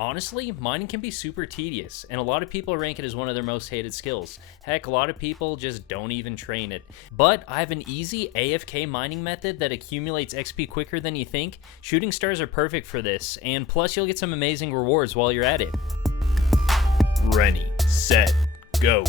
Honestly, mining can be super tedious, and a lot of people rank it as one of their most hated skills. Heck, a lot of people just don't even train it. But I have an easy AFK mining method that accumulates XP quicker than you think. Shooting stars are perfect for this, and plus you'll get some amazing rewards while you're at it. Renny, set, go.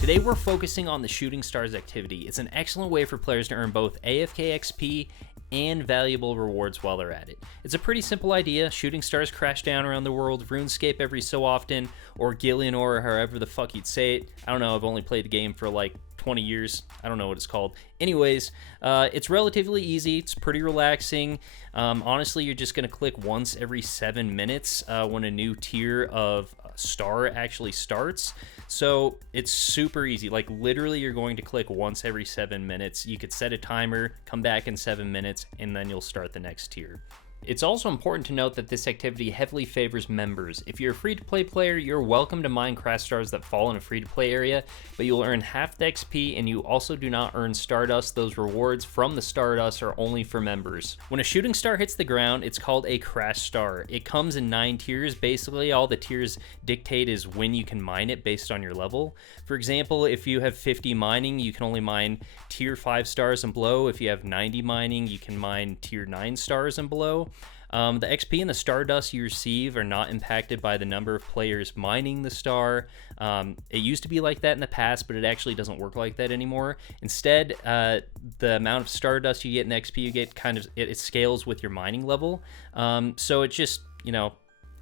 Today we're focusing on the shooting stars activity. It's an excellent way for players to earn both AFK XP and valuable rewards while they're at it. It's a pretty simple idea. Shooting stars crash down around the world, RuneScape every so often, or Gillian, or however the fuck you'd say it. I don't know, I've only played the game for like 20 years. I don't know what it's called. Anyways, it's relatively easy. It's pretty relaxing. Honestly, you're just going to click once every 7 minutes when a new tier of star actually starts. So it's super easy. Like literally you're going to click once every 7 minutes. You could set a timer, come back in 7 minutes, and then you'll start the next tier. It's also important to note that this activity heavily favors members. If you're a free-to-play player, you're welcome to mine crash stars that fall in a free-to-play area, but you'll earn half the XP, and you also do not earn Stardust. Those rewards from the Stardust are only for members. When a shooting star hits the ground, it's called a crash star. It comes in 9 tiers. Basically, all the tiers dictate is when you can mine it based on your level. For example, if you have 50 mining, you can only mine tier 5 stars and below. If you have 90 mining, you can mine tier 9 stars and below. The XP and the Stardust you receive are not impacted by the number of players mining the star. It used to be like that in the past, but it actually doesn't work like that anymore. Instead, the amount of Stardust you get and XP you get it scales with your mining level. So it just,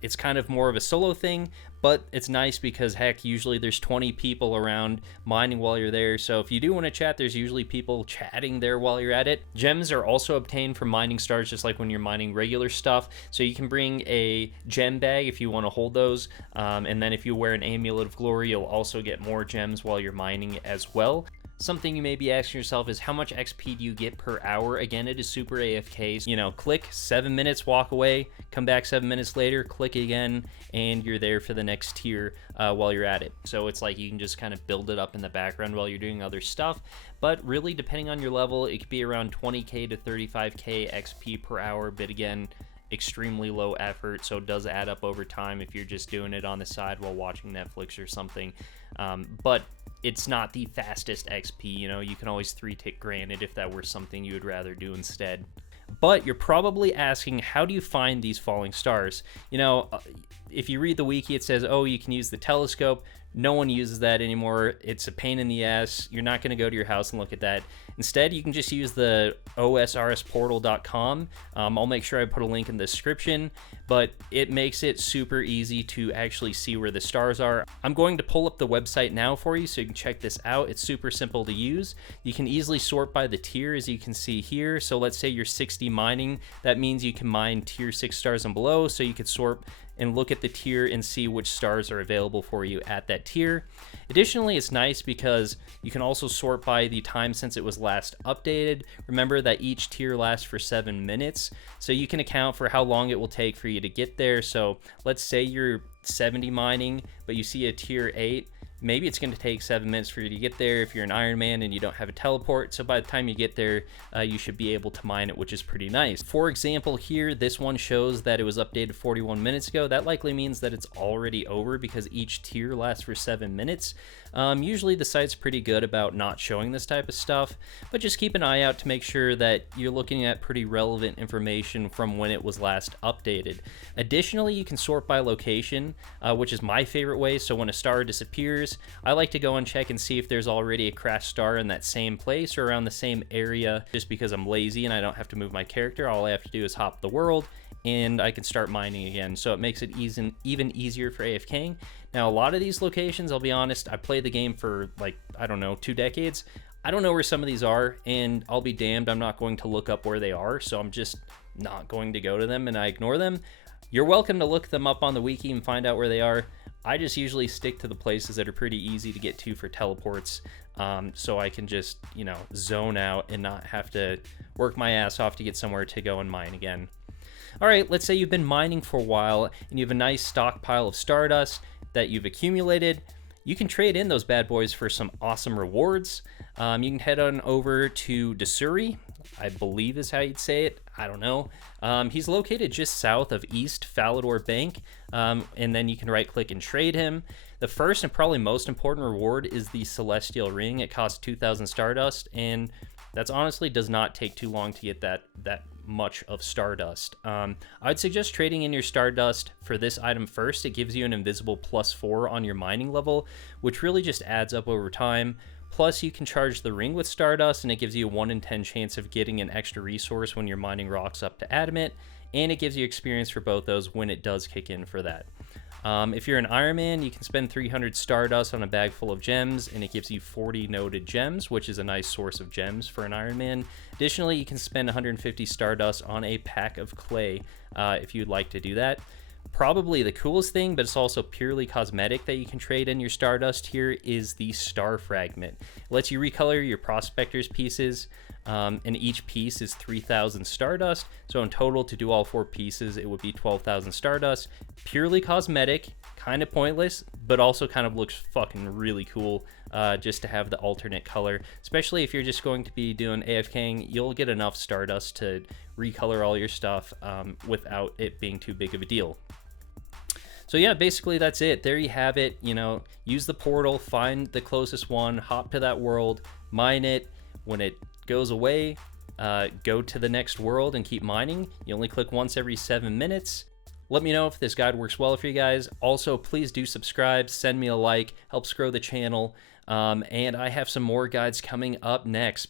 it's kind of more of a solo thing, but it's nice because heck, usually there's 20 people around mining while you're there. So if you do want to chat, there's usually people chatting there while you're at it. Gems are also obtained from mining stars, just like when you're mining regular stuff. So you can bring a gem bag if you want to hold those. And then if you wear an amulet of glory, you'll also get more gems while you're mining as well. Something you may be asking yourself is how much XP do you get per hour? Again, it is super AFK. Click 7 minutes, walk away, come back 7 minutes later, click again, and you're there for the next tier while you're at it. So it's like you can just kind of build it up in the background while you're doing other stuff. But really, depending on your level, it could be around 20k to 35k XP per hour. But again, extremely low effort, so it does add up over time if you're just doing it on the side while watching Netflix or something. But it's not the fastest XP, you can always 3-tick granted if that were something you would rather do instead. But you're probably asking, how do you find these falling stars? If you read the wiki, it says, oh, you can use the telescope. No one uses that anymore. It's a pain in the ass. You're not going to go to your house and look at that. Instead, you can just use the OSRS portal.com. I'll make sure I put a link in the description, but it makes it super easy to actually see where the stars are. I'm going to pull up the website now for you so you can check this out. It's super simple to use. You can easily sort by the tier, as you can see here. So let's say you're 60 mining. That means you can mine tier 6 stars and below, so you could sort and look at the tier and see which stars are available for you at that tier. Additionally, it's nice because you can also sort by the time since it was last updated. Remember that each tier lasts for 7 minutes, so you can account for how long it will take for you to get there. So let's say you're 70 mining, but you see a tier 8. Maybe it's going to take 7 minutes for you to get there if you're an Iron Man and you don't have a teleport. So by the time you get there, you should be able to mine it, which is pretty nice. For example, here, this one shows that it was updated 41 minutes ago. That likely means that it's already over because each tier lasts for 7 minutes. Usually the site's pretty good about not showing this type of stuff, but just keep an eye out to make sure that you're looking at pretty relevant information from when it was last updated. Additionally, you can sort by location, which is my favorite way. So when a star disappears, I like to go and check and see if there's already a crash star in that same place or around the same area, just because I'm lazy and I don't have to move my character. All I have to do is hop the world and I can start mining again. So it makes it even easier for AFKing. Now, a lot of these locations, I'll be honest, I played the game for 2 decades. I don't know where some of these are, and I'll be damned, I'm not going to look up where they are, so I'm just not going to go to them and I ignore them. You're welcome to look them up on the wiki and find out where they are. I just usually stick to the places that are pretty easy to get to for teleports, so I can just, zone out and not have to work my ass off to get somewhere to go and mine again. All right, let's say you've been mining for a while and you have a nice stockpile of Stardust that you've accumulated. You can trade in those bad boys for some awesome rewards. You can head on over to Desuri, I believe is how you'd say it. I don't know. He's located just south of East Falador Bank. and then you can right click and trade him. The first and probably most important reward is the Celestial Ring. It costs 2,000 Stardust, and that's honestly does not take too long to get that much of Stardust. I'd suggest trading in your Stardust for this item first. It gives you an invisible +4 on your mining level, which really just adds up over time. Plus, you can charge the ring with Stardust, and it gives you a 1 in 10 chance of getting an extra resource when you're mining rocks up to Adamant, and it gives you experience for both those when it does kick in for that. If you're an Iron Man, you can spend 300 Stardust on a bag full of gems, and it gives you 40 noted gems, which is a nice source of gems for an Iron Man. Additionally, you can spend 150 Stardust on a pack of clay if you'd like to do that. Probably the coolest thing, but it's also purely cosmetic that you can trade in your Stardust here, is the Star Fragment. It lets you recolor your Prospector's pieces, and each piece is 3,000 Stardust. So in total, to do all 4 pieces, it would be 12,000 Stardust. Purely cosmetic, kind of pointless, but also kind of looks fucking really cool just to have the alternate color. Especially if you're just going to be doing AFKing, you'll get enough Stardust to recolor all your stuff without it being too big of a deal. So yeah, basically that's it. There you have it. You know, use the portal, find the closest one, hop to that world, mine it. When it goes away, go to the next world and keep mining. You only click once every 7 minutes. Let me know if this guide works well for you guys. Also, please do subscribe, send me a like, helps grow the channel. And I have some more guides coming up next.